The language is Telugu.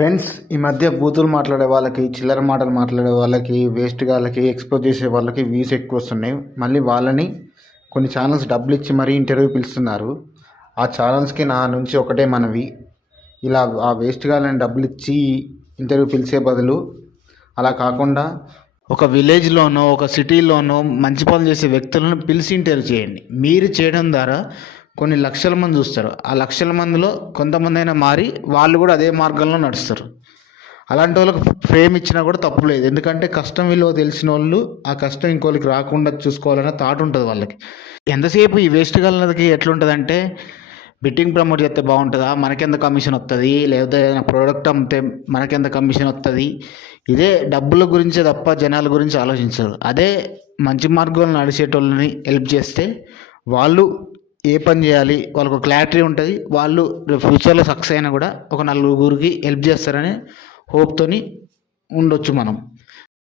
ఫ్రెండ్స్, ఈ మధ్య బూతులు మాట్లాడే వాళ్ళకి, చిల్లర మాటలు మాట్లాడే వాళ్ళకి, వేస్ట్ గాళ్ళకి, ఎక్స్పోజ్ చేసే వాళ్ళకి వ్యూస్ ఎక్కువ వస్తున్నాయి. మళ్ళీ వాళ్ళని కొన్ని ఛానల్స్ డబ్బులు ఇచ్చి మరీ ఇంటర్వ్యూ పిలుస్తున్నారు. ఆ ఛానల్స్కి నా నుంచి ఒకటే మనవి, ఇలా ఆ వేస్ట్ గాళ్ళని డబ్బులు ఇచ్చి ఇంటర్వ్యూ పిలిచే బదులు అలా కాకుండా ఒక విలేజ్లోనో ఒక సిటీలోనో మంచి పనులు చేసే వ్యక్తులను పిలిచి ఇంటర్వ్యూ చేయండి. మీరు చేయడం ద్వారా కొన్ని లక్షల మంది చూస్తారు. ఆ లక్షల మందిలో కొంతమంది అయినా మారి వాళ్ళు కూడా అదే మార్గంలో నడుస్తారు. అలాంటి వాళ్ళకి ఫ్రేమ్ ఇచ్చినా కూడా తప్పు లేదు. ఎందుకంటే కష్టం విలువ తెలిసిన వాళ్ళు ఆ కష్టం ఇంకోళ్ళకి రాకుండా చూసుకోవాలనే థాట్ ఉంటుంది వాళ్ళకి. ఎంతసేపు ఈ వేస్ట్ గలకి ఎట్లుంటుందంటే, బెట్టింగ్ ప్రమోట్ చేస్తే బాగుంటుందా, మనకెంత కమిషన్ వస్తుంది, లేకపోతే ఏదైనా ప్రోడక్ట్ అమ్మితే మనకెంత కమిషన్ వస్తుంది, ఇదే డబ్బుల గురించే తప్ప జనాల గురించి ఆలోచించరు. అదే మంచి మార్గంలో నడిచేటోళ్ళని హెల్ప్ చేస్తే వాళ్ళు ఏ పని చేయాలి వాళ్ళకు క్లారిటీ ఉంటుంది. వాళ్ళు ఫ్యూచర్లో సక్సెస్ అయినా కూడా ఒక నలుగురికి హెల్ప్ చేస్తారని హోప్తోని ఉండొచ్చు మనం.